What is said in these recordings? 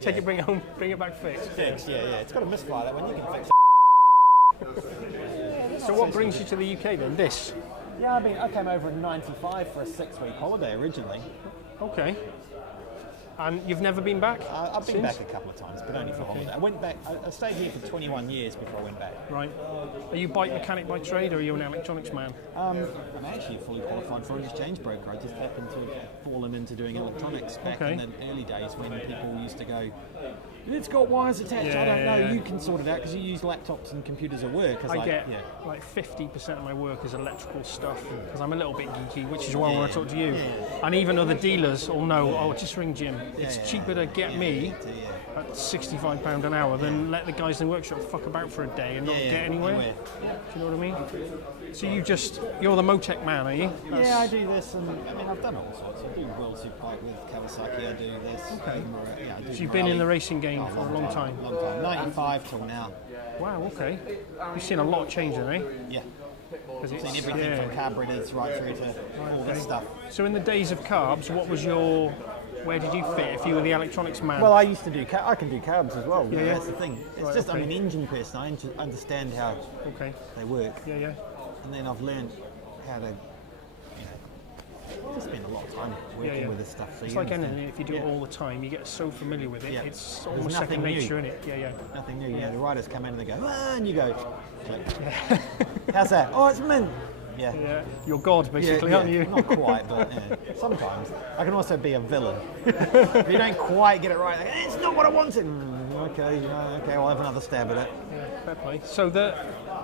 Take it, bring it home, bring it back fixed. Fixed, yeah. It's got a misfire, that one, you can fix it. So what brings you to the UK then? This? Yeah, I came over in '95 for a 6-week holiday originally. Okay. And you've never been back? I've been back a couple of times, but only for holiday. I went back. I stayed here for 21 years before I went back. Right. Are you bike mechanic by trade, or are you an electronics man? I'm actually fully qualified for an exchange broker. I just happened to have fallen into doing electronics back in the early days when people used to go, "It's got wires attached." I don't know. You can sort it out because you use laptops and computers at work. I get like 50% of my work is electrical stuff because I'm a little bit geeky, which is why I want to talk to you. And even other dealers will know, oh, just ring Jim. It's cheaper to get me at £65 an hour than let the guys in the workshop fuck about for a day and not get anywhere. Do you know what I mean? So you're the motec man, are you? Yeah, I do this, and I mean I've done all sorts. I do World Superbike with Kawasaki. I do this. Okay. I do so you've been in the racing game for a long time. Long time. 95 till now. Wow. Okay. You've seen a lot changing, eh? Yeah. I've seen everything from carburetors right through to all this stuff. So in the days of carbs, where did you fit if you were the electronics man? Well, I used to I can do carbs as well. Yeah. That's the thing. It's just I'm an engine person. I understand how they work. Yeah. And then I've learned how to, just spend a lot of time working with this stuff. So it's like anything, if you do it all the time, you get so familiar with it, it's almost second nature, isn't it? Yeah. Nothing new. The riders come in and they go, and you go, how's that? Oh, it's mint. Yeah. You're God, basically, aren't you? Not quite, but sometimes. I can also be a villain. If you don't quite get it right, it's not what I wanted. Okay, I'll have another stab at it. Yeah, fair play. So the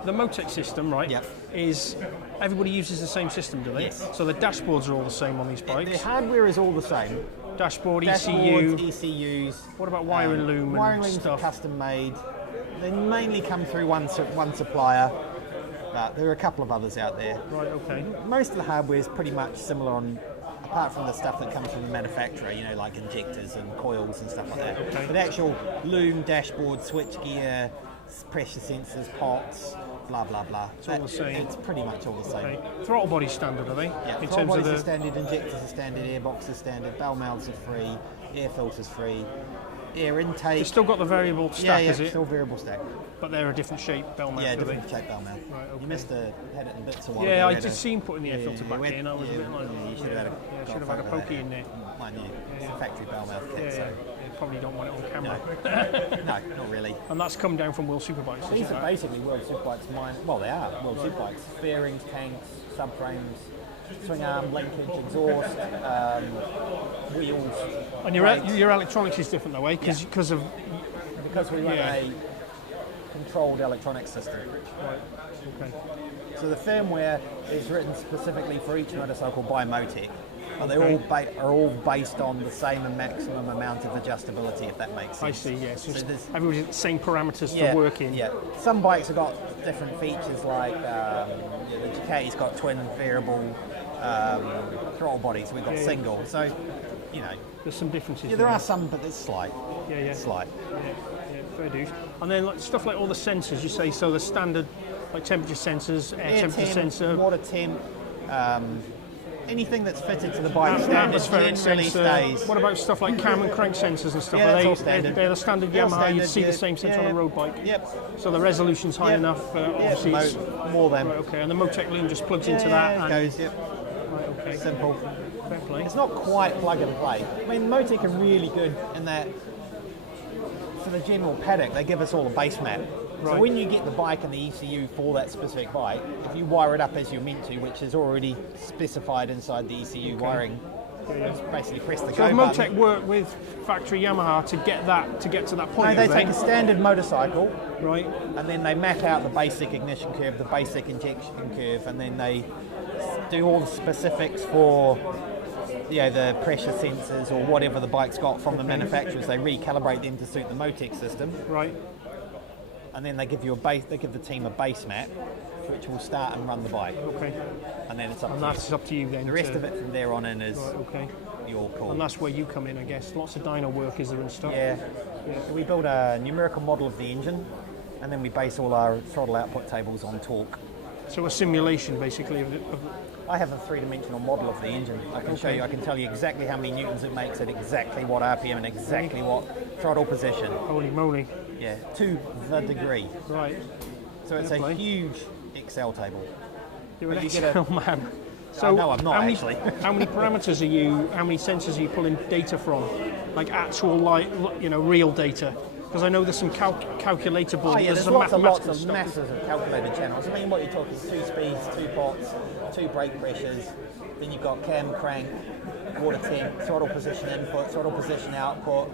motec system, right, is everybody uses the same system, do they? Yes. So the dashboards are all the same on these bikes? The hardware is all the same. Dashboard, ECU. ECUs. What about wiring loom and wiring stuff? Wiring custom made. They mainly come through one supplier. But there are a couple of others out there. Right, okay. Most of the hardware is pretty much similar apart from the stuff that comes from the manufacturer, like injectors and coils and stuff like that. Okay. But the actual loom, dashboard, switchgear, pressure sensors, pots, blah, blah, blah. It's all the same. It's pretty much all the same. Okay. Throttle body's standard, are they? Yeah, throttle bodies are standard, injectors are standard, airbox are standard, bell mouths are free, air filters free. Air intake. It's still got the variable stack, is it? Still variable stack. But they're a different shape bell mouth, different shape bell mouth. Right, okay. You had it in bits a while ago. I did see him putting the air filter back in. I was a bit like, you should have had a pokey in there. It's a factory bell mouth kit, so. You probably don't want it on camera. No, not really. And that's come down from World Superbikes. These are basically World Superbikes. They are World Superbikes. Fairings, tanks, subframes, swing arm, linkage, exhaust, wheels. And your electronics is different that way because we run a controlled electronic system. Right. Okay. So the firmware is written specifically for each motorcycle by Motec. But they are all based on the same and maximum amount of adjustability, if that makes sense. I see, yes. So everybody's the same parameters to work in. Yeah. Some bikes have got different features, like the Ducati's got twin variable throttle bodies. We've got single. So, there's some differences. Yeah, there are some, but it's slight. Yeah. Slight. Yeah, fair dues. And then stuff like all the sensors, you say, so the standard, like temperature sensors, air temperature sensor, water temp. Anything that's fitted to the bike standard generally stays. What about stuff like cam and crank sensors and stuff? Yeah, that's all standard. They're the standard Yamaha. You'd see the same sensor on a road bike. Yep. So the resolution's high enough. Obviously, it's more than. Right, okay. And the motec loom just plugs into that. It goes. Yep. Right, okay. Simple. Fair play. It's not quite plug and play. I mean, Motec are really good in that. For the general paddock, they give us all a base map. Right. So when you get the bike and the ECU for that specific bike, if you wire it up as you're meant to, which is already specified inside the ECU wiring, just basically press the go button. So Motec work with factory Yamaha to get to that point? No, they take a standard motorcycle, right, and then they map out the basic ignition curve, the basic injection curve, and then they do all the specifics for the pressure sensors or whatever the bike's got from the manufacturers. They recalibrate them to suit the Motec system. Right. And then they give the team a base map, which will start and run the bike. Okay. And then it's up. And that's up to you then. The rest of it from there on in is your call. And that's where you come in, I guess. Lots of dyno work is there and stuff. Yeah. So we build a numerical model of the engine, and then we base all our throttle output tables on torque. So a simulation, basically, of I have a three-dimensional model of the engine. I can show you. I can tell you exactly how many newtons it makes at exactly what RPM and exactly what throttle position. Holy moly! Yeah, to the degree. Right. So it's a huge Excel table. You're an But you Excel get man. So no, I'm not how many, actually. how many parameters how many sensors are you pulling data from? Like actual, real data? Because I know there's some calculator boards. Oh yeah, there's some lots mathematical of stuff. masses of calculated channels. I mean, what you're talking, 2 speeds, 2 pots, 2 brake pressures, then you've got cam, crank, water temp, throttle position input, throttle position output.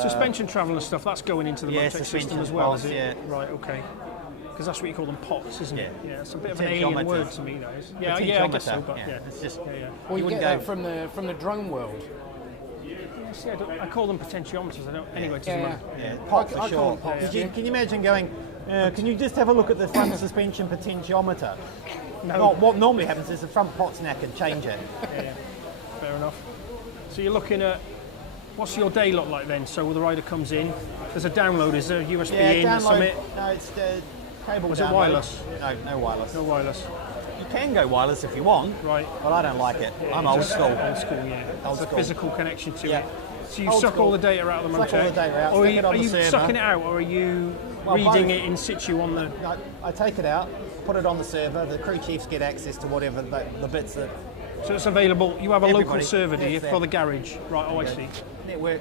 Suspension travel and stuff, that's going into the motec system suspension as well, pots, is it? yeah. Right, okay. Because that's what you call them pots, isn't it? Yeah. Yeah, it's a bit of an alien word to me, that is. Yeah, I guess so, but yeah. It's just, Well, you wouldn't get go that from the drone world. See, I call them potentiometers. I don't. Anyway, it doesn't Yeah, matter. yeah, pots I are call short. them pots, Can you imagine going, can you just have a look at the front suspension potentiometer? No. What normally happens is the front pot snack and change it. Yeah, fair enough. So you're looking at, what's your day look like then? So the rider comes in, there's a download, is there a USB in, there's something? No, it's the cable Was it download. wireless? No wireless. No wireless. You can go wireless if you want, Right. but I don't like it. I'm old school. Old school, yeah. Old It's a school. physical connection to Yeah. it. So you Old suck school. all the data out of the Suck motec? all the data out, Or stick it on are the you server. sucking it out, or are you Well, reading both. it in situ on the... No, I take it out, put it on the server. The crew chiefs get access to whatever the bits that So it's available, you have a local Everybody. server, do you, Yes, for the garage? Right, oh I see. network.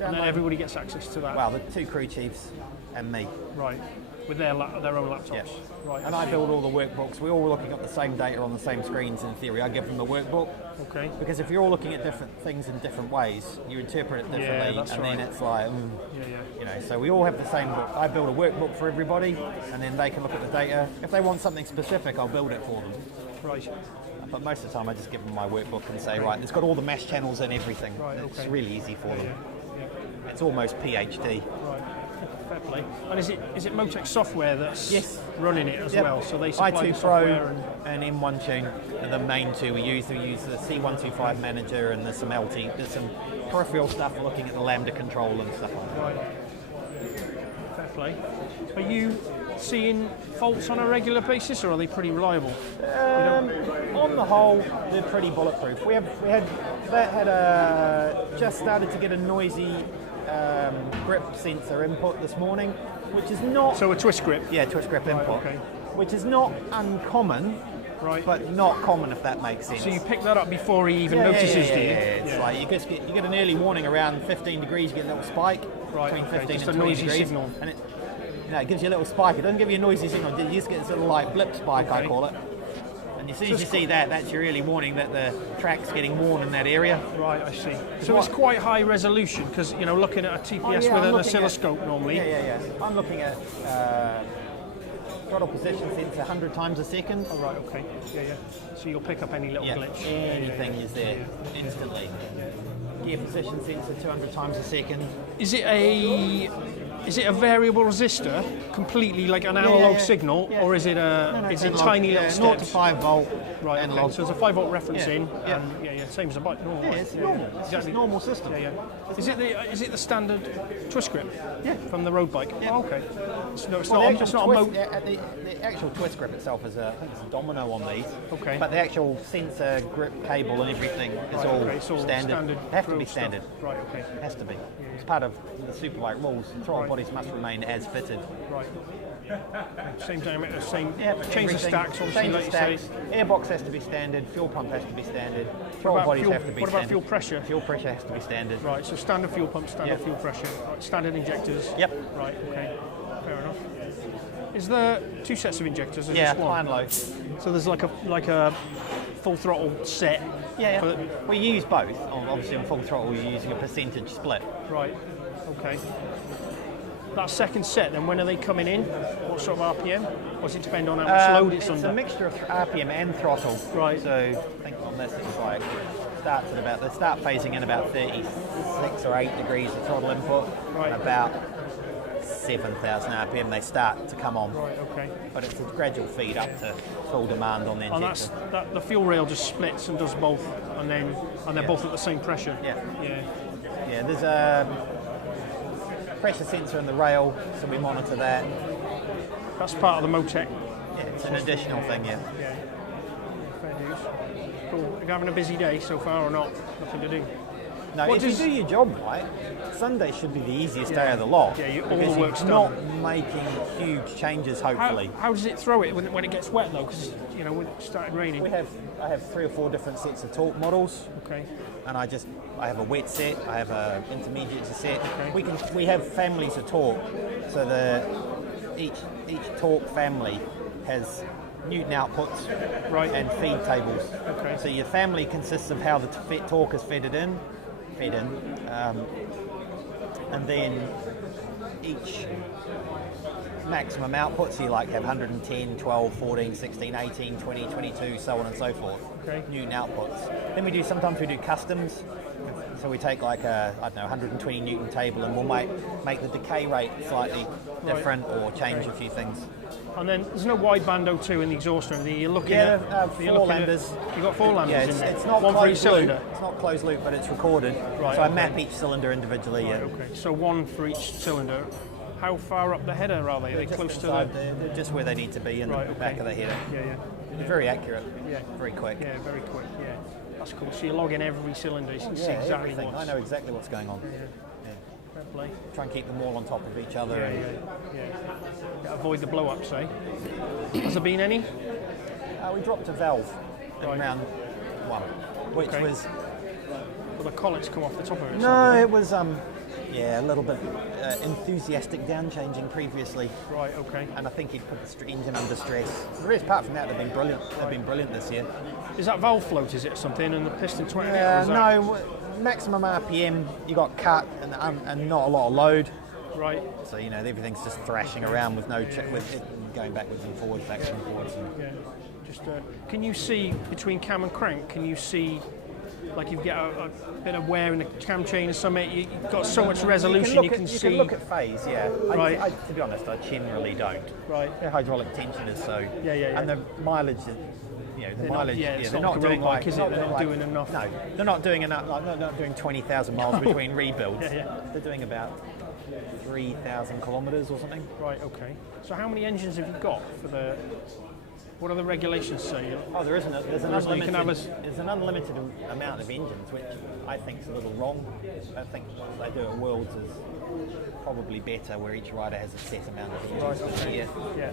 And then everybody gets access to that? Well, the 2 crew chiefs and me. Right, with their own laptops? Yeah. Right, And I see. build all the workbooks. We're all looking at the same data on the same screens in theory. I give them the workbook. Okay. Because if you're all looking at different things in different ways, you interpret it differently, that's and right. then it's like, Yeah. so we all have the same book. I build a workbook for everybody, and then they can look at the data. If they want something specific, I'll build it for them. Right. But most of the time, I just give them my workbook and say, right, it's got all the mesh channels and everything. Right, It's okay. really easy for them. Yeah. It's almost PhD. Right. Fair play. And is it motec software that's Yes. running it as Yep. well? So they supply i2 the software Pro and M1 Tune are the main two we use. We use the C125 Manager, and there's some LT, there's some peripheral stuff for looking at the Lambda control and stuff like that. Right. Fair play. Are you seeing faults on a regular basis, or are they pretty reliable? On the whole, they're pretty bulletproof. We had just started to get a noisy grip sensor input this morning, which is not So a twist grip. twist grip input, okay. which is not uncommon, Right. but not common if that makes sense. So you pick that up before he even notices, do you? It's like you get an early warning around 15 degrees, you get a little spike Right, between okay, 15 just and a 20 noisy degrees, signal. and it gives you a little spike. It doesn't give you a noisy signal. You just get this little like blip spike, I Okay. call it. And as soon as you see that, that's your early warning that the track's getting worn in that area. Right, I see. So it's quite high resolution because looking at a TPS with an oscilloscope normally. Yeah. I'm looking at throttle position sensor 100 times a second. Oh, right, okay. Yeah. So you'll pick up any little Yeah, glitch. anything is there instantly. Gear position sensor 200 times a second. Is it a variable resistor, completely like an analog signal, yeah. or is it It's a analog, tiny little 0 to steps? 5 volt Right, analog. okay. So there's a 5 volt reference Yeah, in, yeah. and same as a bike normal. Yeah, it's normal. It's just Exactly. a normal system. Yeah. Is it the standard twist grip? Yeah. From the road bike. Yeah. Oh, okay. It's not Well, a motor. the actual twist grip itself is I think it's a domino on these. Okay. But the actual sensor, grip, cable, and everything is Right, all okay, it's all standard. Have to be grille standard. stuff. Right. Okay. Has to be. It's part of the Superbike rules. Throttle Right. bodies must remain as fitted. Right. Same diameter, same. Yeah, Change the everything. stacks, obviously, Change like the you stacks. say. Airbox has to be standard. Fuel pump has to be standard. What Throttle about bodies fuel? have to be What about standard. fuel pressure? Fuel pressure has to be standard. Right. So standard fuel pump, standard Yeah. fuel pressure, right, standard injectors. Yep. Right. Okay. Fair enough. Is there 2 sets of injectors? Or Yeah, just one? high and low. So there's like a full throttle set. Yeah, for- we use both. Obviously, on full throttle, you're using a percentage split. Right. Okay. That second set, then when are they coming in? What sort of RPM? Or does it depend on how much load it's a under? mixture of RPM and throttle. Right. So I think on this it's like they start phasing in about 36 or 8 degrees of throttle input. Right. And about 7,000 RPM they start to come on. Right. Okay. But it's a gradual feed up to full demand on the And injector. the fuel rail just splits and does both, and they're both at the same pressure. Yeah. Yeah. Yeah, there's a pressure sensor in the rail, so we monitor that. That's part of the motec it's an additional thing, yeah. Yeah. Fair dues. Cool. Are you having a busy day so far or not? Nothing to do? No, if you do your job right, Sunday should be the easiest day of the lot. Yeah, all because the work's you're done. not making huge changes, hopefully. How does it throw it when it gets wet though? Because when it started raining. I have 3 or 4 different sets of torque models. Okay. And I have a wet set, I have a intermediate set. Okay. We have families of torque, so each torque family has Newton outputs and feed tables. Okay. So your family consists of how the torque is fed in, and then each maximum output, so you have 110, 12, 14, 16, 18, 20, 22, so on and so forth. Okay. Newton outputs. Then sometimes we do customs. So we take 120 Newton table, and we'll make the decay rate slightly different or change a few things. And then there's no wideband O2 in the exhaust or anything. You're looking at 4 landers. You've got 4 landers in there. It's not one for each closed cylinder. loop. It's not closed loop, but it's recorded. Right, so I map each cylinder individually. Right, okay. So 1 for each cylinder. How far up the header are they? Are they close to the... They're just where they need to be in the back of the header. Yeah. They're very accurate. Yeah. Very quick. Yeah, very quick. Yeah. That's cool. So you log in every cylinder. You can see exactly everything. I know exactly what's going on. Yeah. Fair play. Try and keep them all on top of each other. Yeah. Avoid the blow-ups, eh? Has there been any? We dropped a valve in round 1, which was... Well, the collets come off the top of it. No, it was a little bit enthusiastic down changing previously. Right, okay. And I think he'd put the engine under stress. The rest, apart from that, they've been brilliant. They've been brilliant this year. Is that valve float, is it something, and the piston 20? No, maximum RPM, you got cut and not a lot of load. Right. So, everything's just thrashing around with no with it going backwards and forwards, backwards and forwards. Yeah. Just, can you see between cam and crank, can you see, like you get a bit of wear in the cam chain or something, you've got so much resolution you can see... You can look at phase, yeah. Right. To be honest, I generally don't. Right. The hydraulic tension is so... Yeah. And the mileage is... they're not doing like, is it? They're not doing enough. No, they're not doing enough. They're not doing 20,000 miles between rebuilds. Yeah. They're doing about 3,000 kilometres or something. Right. Okay. So how many engines have you got for the? What are the regulations say? Oh, there isn't. There's an unlimited amount of engines, which I think is a little wrong. I think they do at Worlds is probably better, where each rider has a set amount of engines per year. Yeah.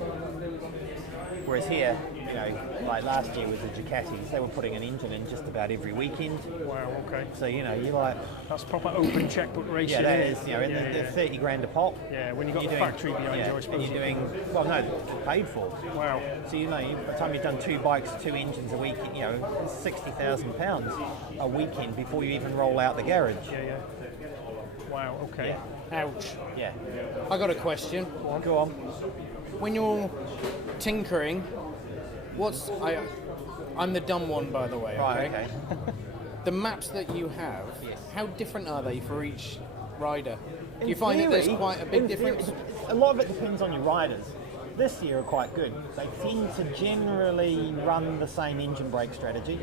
Whereas here, like last year with the Ducatis, they were putting an engine in just about every weekend. Wow, okay. So, you're like... That's proper open checkbook racing. Yeah, that is. They're 30 grand a pop. Yeah, when you've got the factory behind you, I suppose. And you're doing... Well, no, it's paid for. Wow. So, by the time you've done 2 bikes, 2 engines a week, it's £60,000 a weekend before you even roll out the garage. Yeah. Wow, okay. Yeah. Ouch. Yeah. I got a question. Go on. When you're tinkering, I'm the dumb one, by the way. Right, okay. The maps that you have, how different are they for each rider? Do you find that theory, there's quite a big difference? A lot of it depends on your riders. This year are quite good. They tend to generally run the same engine brake strategy.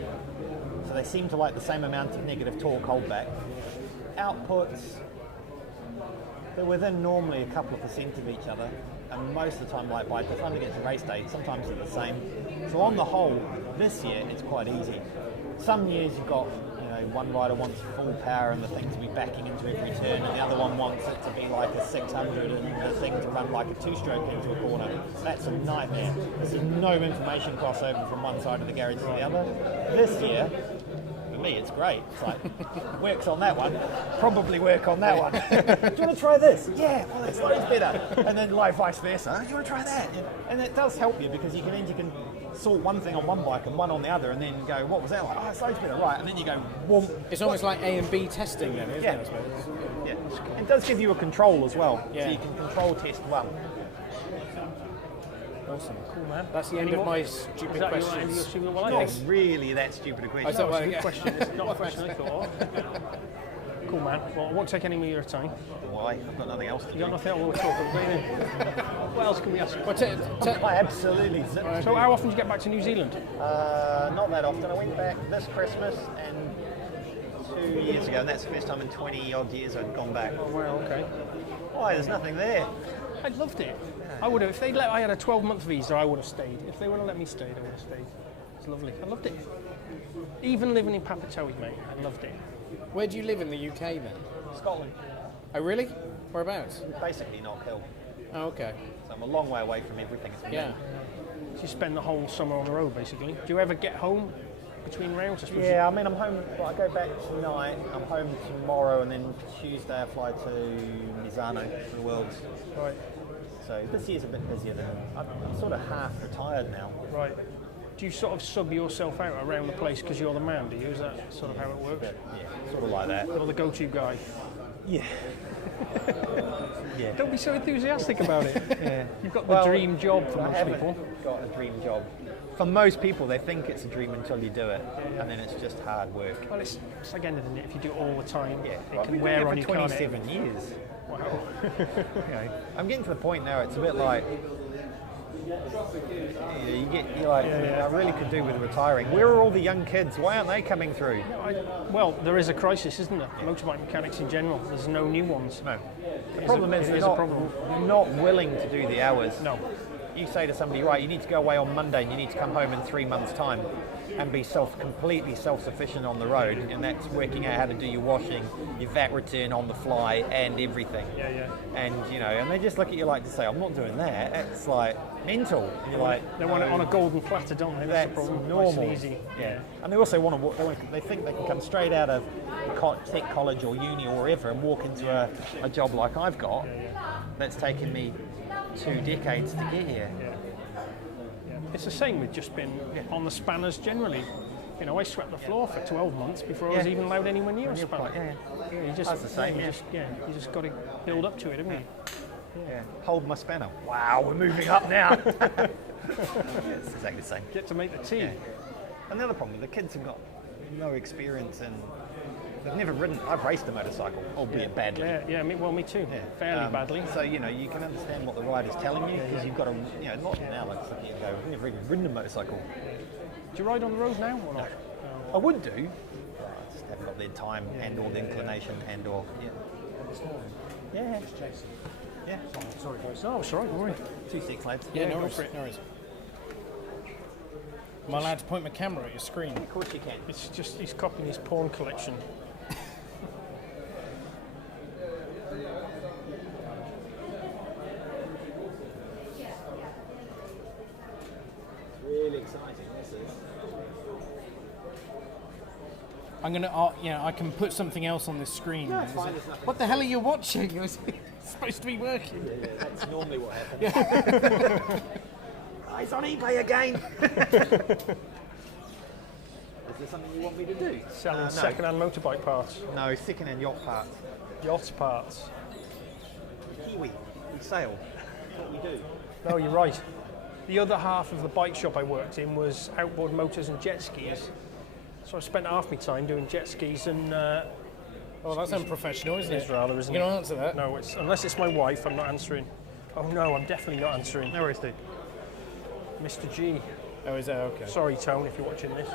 So they seem to like the same amount of negative torque holdback. Outputs, they're within normally a couple of percent of each other. And most of the time, by the time they get to race day, sometimes they're the same. So on the whole, this year it's quite easy. Some years you've got, one rider wants full power and the thing to be backing into every turn, and the other one wants it to be like a 600 and the thing to run like a 2-stroke into a corner. That's a nightmare. There's no information crossover from one side of the garage to the other. This year, for me, it's great. It's like, works on that one, probably work on that one. Do you want to try this? Yeah, well, that's loads better. And then vice versa. Do you want to try that? And it does help you because you can sort one thing on one bike and one on the other, and then go, what was that like? Oh, it's loads better, right? And then you go, whoomp. It's almost like A and B testing then, isn't it? Yeah. It does give you a control as well, yeah. So you can control test well. Awesome, cool man. That's the end of my stupid questions. Not really that stupid a question. It's a good question. It's not a question I thought of. Cool man. Well, I won't take any more of your time. Why? I've got nothing else to do. You got nothing else? We'll talk about it. What else can we ask? I absolutely zip. So how often do you get back to New Zealand? Not that often. I went back this Christmas and 2 years ago, and that's the first time in 20 odd years I'd gone back. Oh, wow, okay. Why? There's nothing there. I loved it. I would have, if they let, I had a 12-month visa, I would have stayed. If they would have let me stay, I would have stayed. It's lovely. I loved it. Even living in Papatoe, mate, I loved it. Where do you live in the UK then? Scotland. Oh, really? Whereabouts? Basically Knock Hill. Oh, okay. So I'm a long way away from everything. Yeah. So you spend the whole summer on the road, basically. Do you ever get home between rounds? Yeah, I mean, I'm home. Well, I go back tonight. I'm home tomorrow, and then Tuesday I fly to Misano for the Worlds. Right. So this year's a bit busier than I'm sort of half retired now. Right. Do you sort of sub yourself out around the place because you're the man? Do you? Is that sort of how it works? Yeah, sort of like that. You're the go-to guy. Yeah. Yeah. Don't be so enthusiastic about it. Yeah. You've got the dream job for I most haven't people. got a dream job. For most people, they think it's a dream until you do it, and then it's just hard work. Well, it's like anything. If you do it all the time, Yeah, it can wear on you. For 27 years. Wow. I'm getting to the point now. It's a bit like you're like, I really could do with retiring. Where are all the young kids? Why aren't they coming through? Well, there is a crisis, isn't there? Motorbike mechanics in general. There's no new ones. No. The problem is they're not willing to do the hours. No. You say to somebody, right, you need to go away on Monday and you need to come home in 3 months' time and be completely self-sufficient on the road, and that's working out how to do your washing, your VAT return on the fly, and everything. Yeah. And and they just look at you like to say, I'm not doing that. It's like mental. And you're like, They want it on a golden platter, don't they? That's the problem. normal. Nice and easy. Yeah. And they also they think they can come straight out of tech college or uni or wherever and walk into a job like I've got that's taken me 2 decades to get here. Yeah. It's the same with just being on the spanners generally. You know, I swept the floor for 12 months before I was even allowed anywhere near a spanner. You just, That's the same, you just got to build up to it, haven't you? Yeah. Hold my spanner. Wow, we're moving up now. It's exactly the same. Get to make the tea. Yeah. And the other problem, the kids have got no experience and they've never ridden. I've raced a motorcycle, albeit badly. Yeah, me too. Yeah. Fairly badly. So, you can understand what the rider's telling you because you've got to, not now, like look at you and go, I've never even ridden a motorcycle. Do you ride on the road now or not? I would do. I just haven't got the time and or the inclination and or, Yeah. Yeah. Sorry, guys. Oh, sorry, don't worry. 2 6 lads. Yeah, no go worries. for it. No worries. Am I allowed to point my camera at your screen? Of course you can. It's just he's copying his porn collection. Really exciting, this is. I'm gonna, I can put something else on this screen. No, it's fine, there's nothing. What the hell are you watching? It's supposed to be working. Yeah, that's normally what happens. It's on eBay again. Is there something you want me to do? Selling no. second-hand motorbike parts. No, second-hand yacht parts. Yacht parts. Kiwi. We sail. That's what we do. No, you're right. The other half of the bike shop I worked in was outboard motors and jet skis. So I spent half my time doing jet skis and... Oh, that's unprofessional, isn't it? rather, isn't You it? don't answer that. No, unless it's my wife, I'm not answering. Oh no, I'm definitely not answering. No worries, dude. Mr. G. Oh, is that okay? Sorry, Tone, if you're watching this.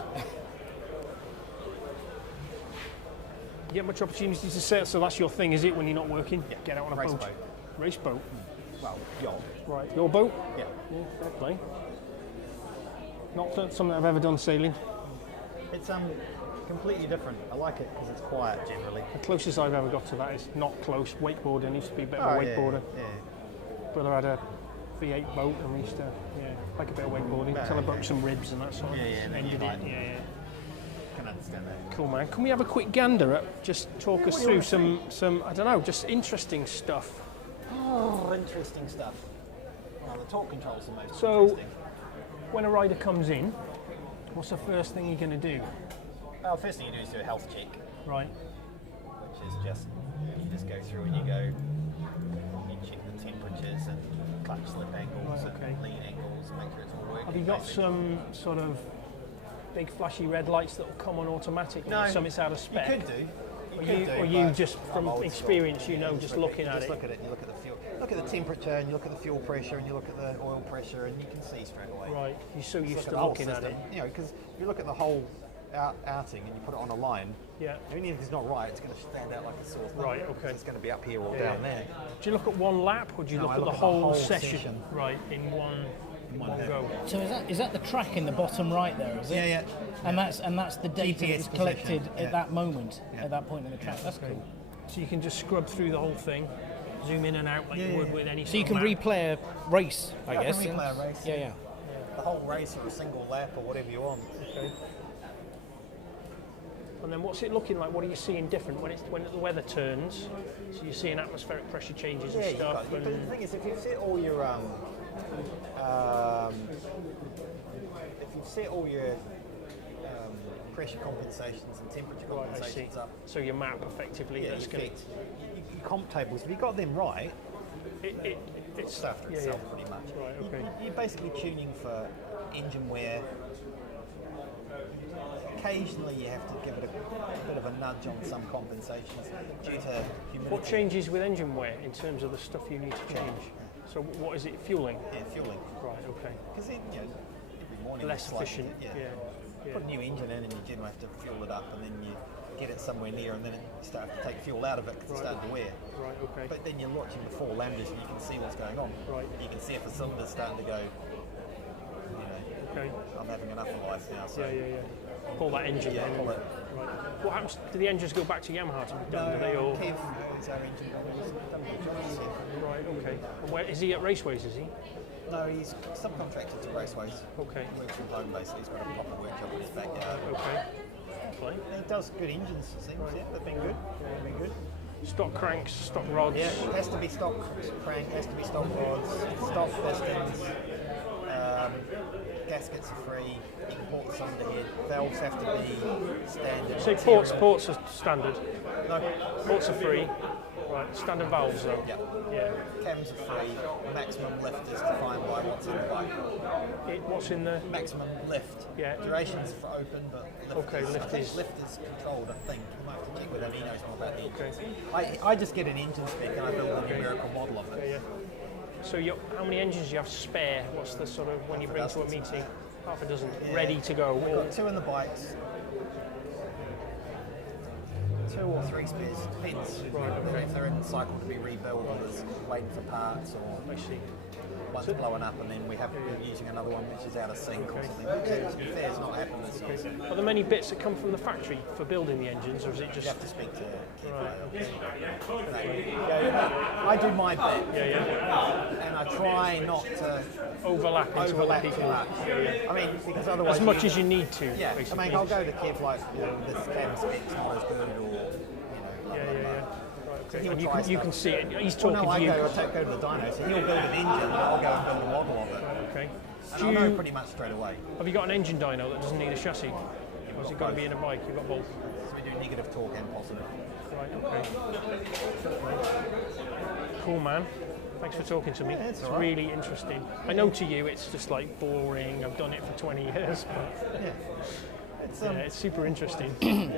You get much opportunity to sail, so that's your thing, is it, when you're not working? Yeah. Get out on a Race boat. boat. Race boat. Well, yacht. Right, your boat? Yeah. Yeah, fair play. Not something I've ever done sailing. It's completely different. I like it because it's quiet generally. The closest I've ever got to that is not close. Wakeboarding. I used to be a bit of a wakeboarder. Yeah. Brother had a V8 boat and we used to, like a bit of wakeboarding. Until I broke some ribs and that sort of and then ended you it. like- Yeah. Can understand that. Cool, man. Can we have a quick gander at, just talk us through some, I don't know, just interesting stuff. Oh, interesting stuff. Well, the torque control's the most So, interesting. when a rider comes in, what's the first thing you're going to do? Well, first thing you do is do a health check, Right. which is just, you just go through and you check the temperatures and clutch slip angles Right, okay. and lean angles, make sure it's all working. Have you got basically. some sort of big flashy red lights that will come on automatically? No. Some it's out of spec. You could do. Or you but just I'm from old experience, school. just looking at Just it. look at it and you look at the fuel. Look at the temperature and you look at the fuel pressure and you look at the oil pressure and you can see straight away. Right. You're so Just used look to the whole looking at system. it. Because if you look at the whole outing and you put it on a line, even if it's not right, it's going to stand out like a sore thumb. Right, okay. It's going to be up here or down there. Do you look at one lap, or do you look at the whole session? Right, in one go. So is that the track in the bottom right there? Is it? Yeah. And that's the data GPS that's collected position, at that moment, at that point in the track. That's cool. So you can just scrub through the whole thing, zoom in and out like you would with any. So you can replay a race, I guess. Can replay a race. Yeah. The whole race or a single lap or whatever you want. Okay. And then what's it looking like? What are you seeing different when the weather turns? So you're seeing atmospheric pressure changes and stuff. But the thing is, if you've set all your pressure compensations and temperature compensations up, so your map effectively. your comp tables. If you got them right, it's stuff for itself pretty much. Right, okay. You're basically tuning for engine wear. Occasionally you have to give it a bit of a nudge on some compensations due to humidity. What changes with engine wear in terms of the stuff you need to change? So what is it, fueling? Yeah, fueling. Right, okay. Because every morning Less it's like, efficient. put a new engine in and you generally have to fuel it up and then you get it somewhere near and then you start to take fuel out of it because it's starting to wear. Right, okay. But then you're watching the four lambdas and you can see what's going on. Right. You can see if the cylinder's starting to go, okay. I'm having enough of life now. So Pull that engine in. pull it. Right. What happens? Do the engines go back to Yamaha to be done? Do they all? Kev is our engine guy. Right, okay. And where is he at Raceways? Is he? No, he's subcontracted to Raceways. Okay. He works from home basically. He's got a proper workshop in his backyard. Okay. Lovely. He does good engines, it seems. Yeah, they've been good. They've been good. Stock cranks, stock rods. Yeah, it has to be stock crank, has to be stock rods, stock pistons. Gaskets are free. You can port the cylinder head. Valves have to be standard. So ports are standard. No, Ports are free. Right. Standard valves though. yeah. Cams are free. Maximum lift is defined by what's in the bike. What's in the Maximum lift. Yeah. Duration's for open, but lift Okay, is, lift I think is- lift is controlled. I think you might have to check with him. He knows more about the engines. Okay. I just get an engine spec and I build a numerical model of it. Yeah. So how many engines do you have spare? What's the sort of when you bring to a meeting? Half a dozen, ready to go. We've got 2 in the bikes. 2 or 3 spares, depends. If they're in the cycle to be rebuilt or there's waiting for parts or I see. one's blowing up and then we're using another one which is out of sync or something. To be fair, it's not happened this year. Are there many bits that come from the factory for building the engines, or is it You just? have to speak to I do my bit. And I try not to Overlap into other overlap too people. much. I mean, because otherwise As much as you need to. Yeah, basically. I mean, I'll go to Kev like, this cam spec's not as good or, Yeah. Okay. He'll And try you can stuff. see it. He's Well, talking no, to you. I go to the dyno, so he'll build an engine and I'll go and build a model of it. Okay. And I'll know pretty much straight away. Have you got an engine dyno that doesn't need a chassis? Or has it got to be in a bike? You've got both. So we do negative torque and positive. Right, okay. Cool, man. Thanks for talking to me. Yeah, it's all right. really interesting. I know to you it's just like boring, I've done it for 20 years, but Yeah. it's super interesting.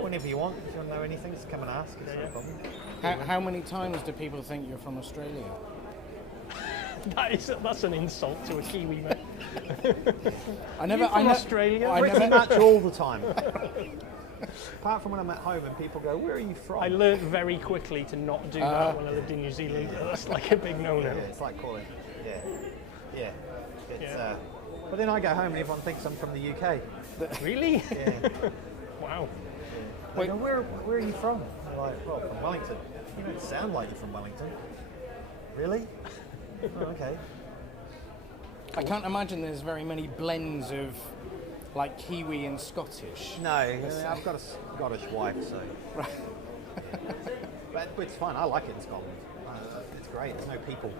Whenever you want, if you want to know anything, just come and ask. It's no problem. How many times do people think you're from Australia? That's an insult to a Kiwi, man. I Australia? Pretty much all the time. Apart from when I'm at home and people go, where are you from? I learned very quickly to not do that when I lived in New Zealand. That's like a big no-no. Yeah, it's like calling. Yeah. It's, but then I go home and everyone thinks I'm from the UK. Really? Yeah. Wow. They go, where are you from? I'm like, well, from Wellington. You don't sound like you're from Wellington. Really? Oh, okay. I can't imagine there's very many blends of like Kiwi and Scottish. No, I've got a Scottish wife, so. But it's fine. I like it in Scotland. It's great. There's no people.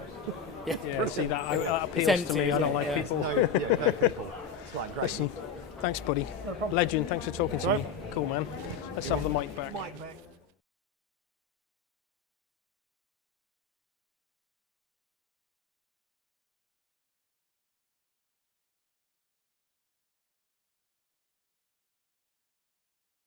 Yeah, see, that appeals empty, to me. I isn't don't it? like Yeah. people. No people. It's like great. Listen, thanks, buddy. Legend, thanks for talking to me. Cool, man. Let's have the mic back. Mike, man.